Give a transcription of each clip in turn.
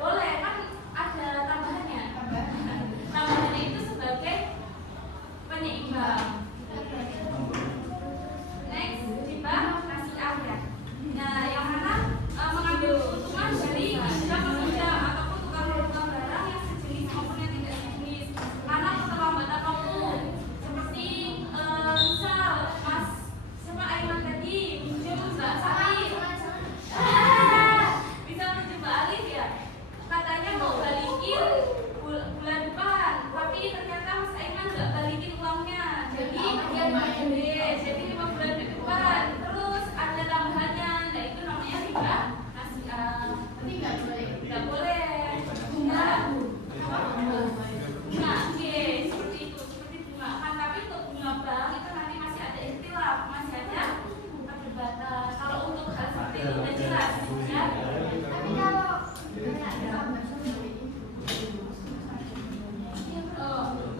Boleh kan nggak boleh bunga. Bunga, oke, seperti itu, seperti bunga. Kan tapi untuk bunga bank itu nanti masih ada istilah, masih ada perdebatan. Kalau untuk hal seperti itu udah jelas, ya. Tapi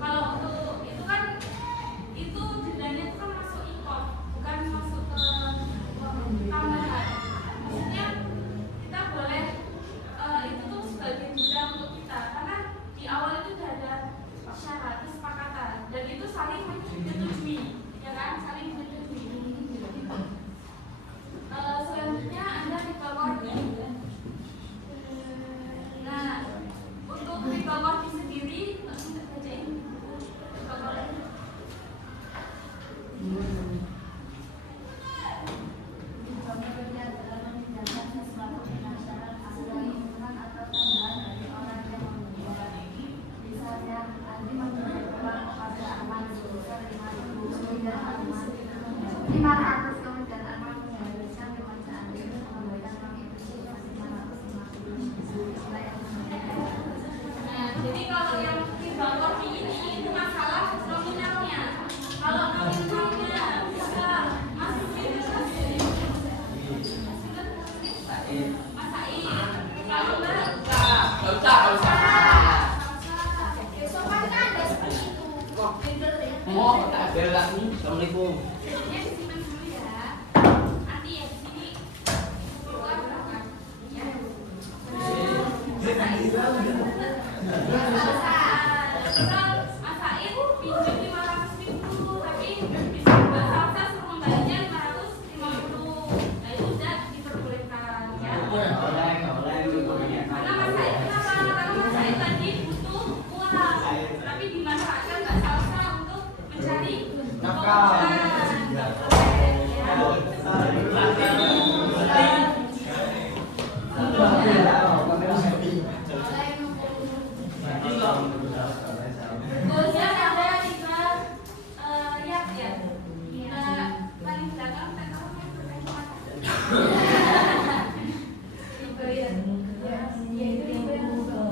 kalau untuk itu kan itu dendanya itu kan masuk import, bukan masuk ke tambahan. Maksudnya kita boleh itu tuh sebagai denda untuk kita, karena di awal itu sudah ada syarat kesepakatan dan itu saling menyetujui, ya kan, saling menyetujui. Selanjutnya ada riba kordi. Nah, untuk riba kordi sendiri bacain riba kordi. Jadi kalau yang riba kordi ini itu masalah nominalnya. Kalau nominalnya bisa masuk investasi, masain. Kalau besok kan ada seperti itu. Oh, tak belak nih. Assalamualaikum. Jadinya disimpan dulu ya. Nanti ya di sini keluar berapa? Ya. Masain pinjam 500.000, tapi bisa salsa suruh membayarnya 550. Nah itu udah diperbolehkan ya. Karena masain kenapa? Karena masain tadi butuh uang, tapi dimanfaatkan nggak salsa untuk mencari nafkah. nggak boleh ya. Goalsnya ada riba ya. Paling belakang tak tahu riba ya. Yaitu riba yang bisa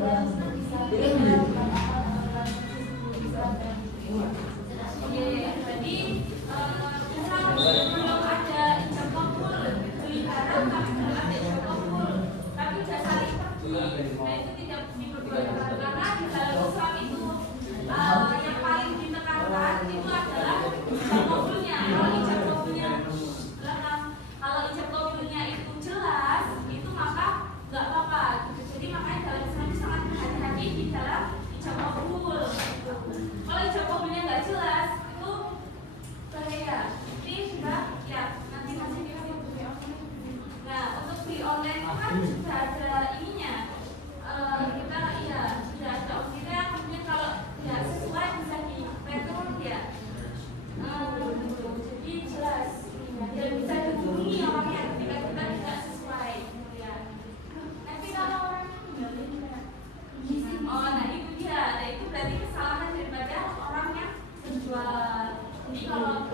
jadi belum ada ijab kabul, beli barang tapi belum ada ijab kabul, tapi udah saling pergi. Nah itu tidak diperbolehkan karena di dalam Islam itu yang paling ditekankan itu adalah ijab kabulnya. Kalau ijab kabulnya itu jelas, itu maka nggak apa-apa. Jadi makanya dalam Islam itu sangat berhati-hati di dalam ijab kabul. Kalau ijab kabulnya nggak jelas, itu bahaya. Jadi sudah ya nanti masih dikasih beli online. Nah untuk beli online itu kan sudah ada ininya. Kita ya sudah ada opsinya. Kemudian kalau tidak sesuai bisa di return ya. Jadi jelas dan bisa dihubungi orangnya ketika kita tidak sesuai. Ya. Tapi kalau orangnya nggak oh, nah itu dia. Nah itu berarti kesalahan daripada orang yang menjual. Jadi kalau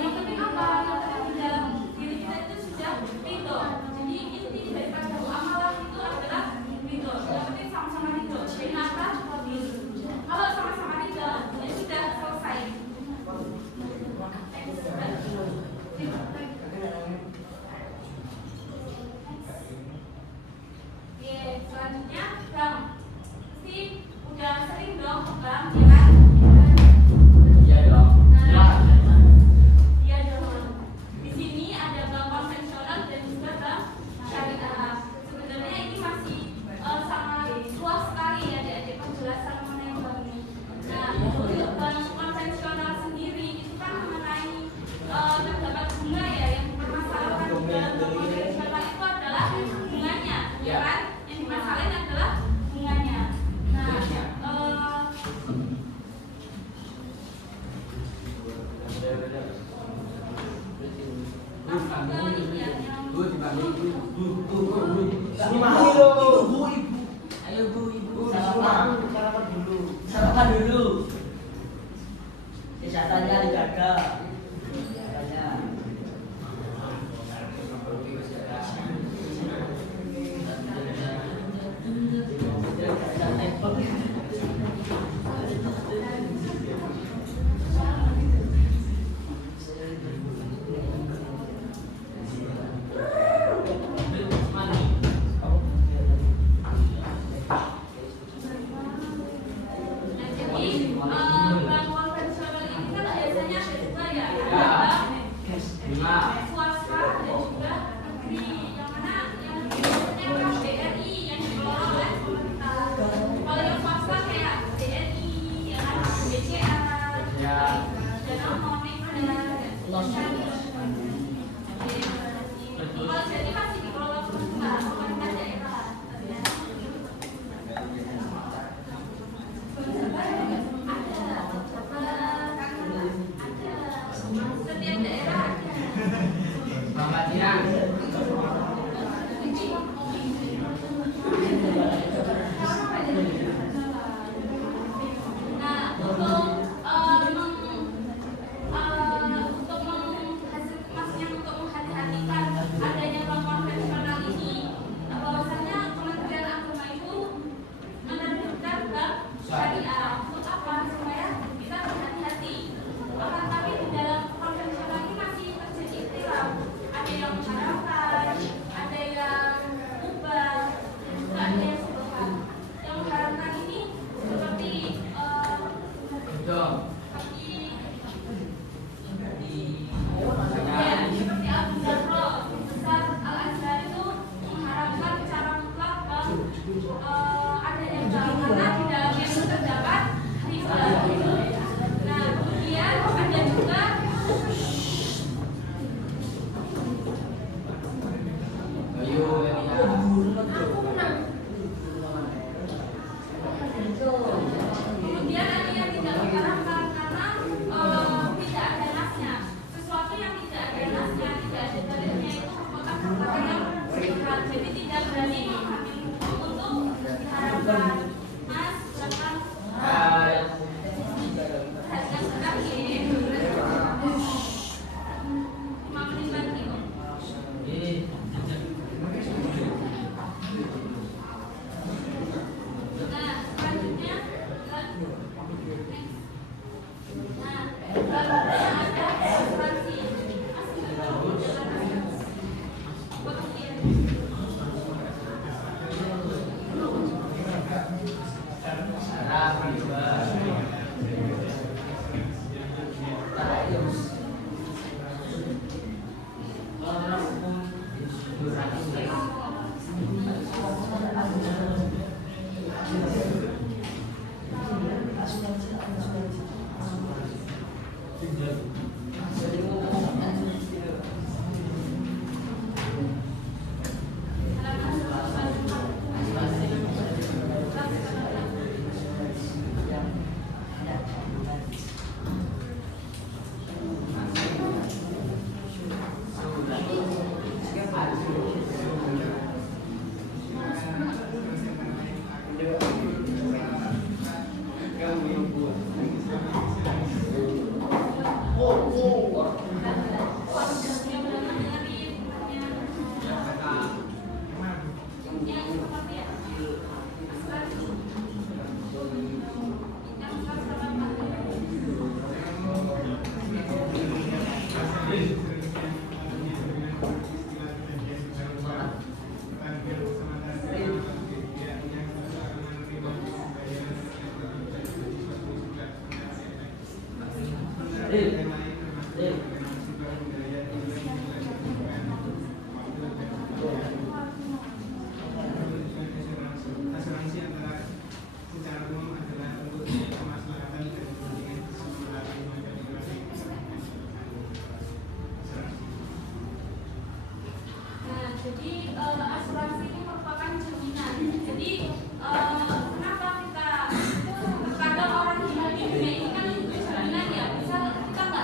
yang penting apa? Yang penting di dalam diri kita itu sudah ridho. Jadi inti daripada muamalah itu adalah ridho. Yang penting sama-sama ridho. Kenapa? Kalau sama-sama ridho, ya sudah selesai. Oke, selanjutnya bank. Pasti udah sering dong ke bank, ya kan? Iya dong. Iya dong. Di sini ada bank konvensional dan juga bank syariah. Sebenarnya ini masih sangat luas sekali ya adik-adik penjelasan mengenai bank ini. Nah, untuk bank konvensional sendiri itu kan mengenai terdapat bunga ya yang dipermasalahkan di dalam bank konvensional itu adalah bunganya, ya kan? Yang dimasalahkan adalah bunganya. Nah, Ayo bu, ibu sarapan dulu. Sarapan dulu. Kesehatannya dijaga. Kesehatannya. ada yang tahu karena di dalamnya itu terdapat riba. Nah, kemudian ada juga Ayo, ya. kemudian ada yang tidak diharamkan karena tidak ada nasnya. Sesuatu yang tidak ada nasnya, tidak ada dalilnya itu merupakan perkara yang berat. Jadi tidak berani mengambil hukum untuk diharamkan. Mas, silakan. Perhatikan sekali. 5 menit lagi kok. Nah, selanjutnya ada asuransi. Asuransi antara secara umum adalah untuk kemaslahatan dan kepentingan keselamatan pribadi asuransi. Nah, jadi asuransi ini merupakan jaminan. Jadi kenapa kita terkadang orang di dunia ini kan butuh jaminan ya. Misal kita nggak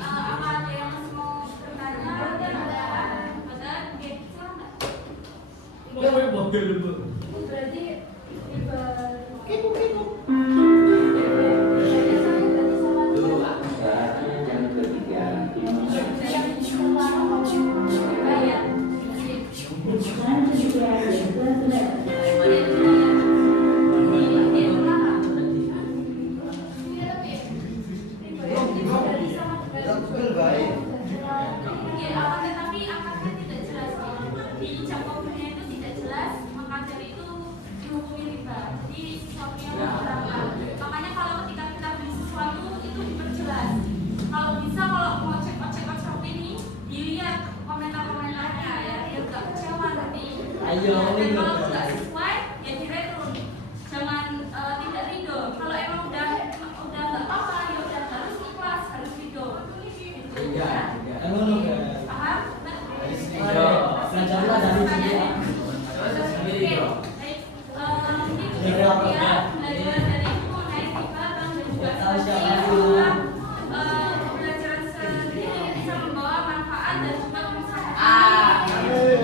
apa ada yang masih mau bertanya? Ada? Oke, silakan. Berarti Yang ketiga. Tetapi akadnya tidak jelas di jam komputernya itu tidak jelas, maka dari itu dihukumi riba. Jadi sesuatu yang mengharamkan. Makanya kalau ketika kita beli sesuatu itu diperjelas. Kalau bisa kalau mau cek seperti ini dilihat komentar-komentarnya ya, biar nggak kecewa nanti. Dan kalau nggak sesuai ya direturn. Jangan tidak ridho. Kalau emang udah nggak apa-apa ya udah harus ikhlas, harus ridho. Paham? Belajarlah dari sini ya. Belajar sendiri bisa membawa manfaat dan juga kemusahan. Amin.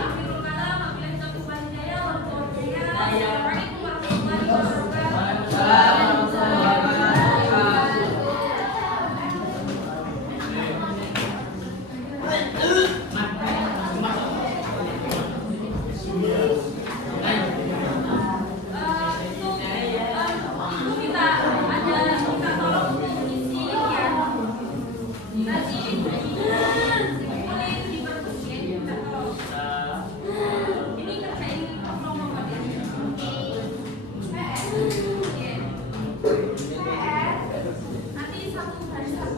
Akhirul kalam. Wabillahi taufiq wal hidayah. Assalamualaikum warahmatullahi wabarakatuh. Ibu kita minta tolong untuk isi ya. Nanti boleh diperbaiki minta tolong. Ini kerjain tolong Pak ya. Nanti satu hari satu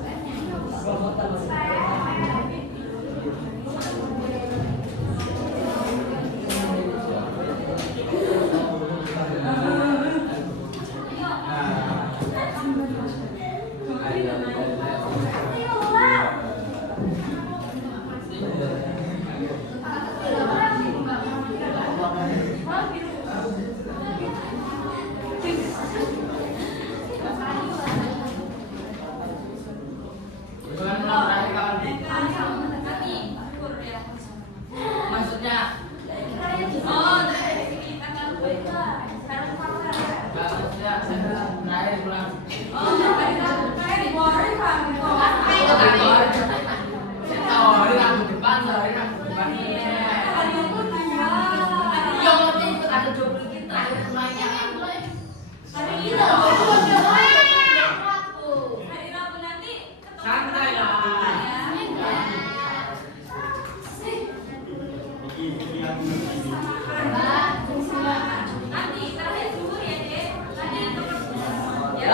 Maksudnya Oh, dari sini tanggal 2 sekarang pasar. maksudnya terakhir pulang. Oh, dari boring Pak. Itu kantor. Oh, ini aku depan, ini aku depan. Yang penting itu ada 20 kita terakhir pulangnya. Hari Rabu nanti ketemu. Santai lah. Nanti terakhir dulu ya, Dek. Nanti ketemu. Ya.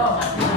Ayo.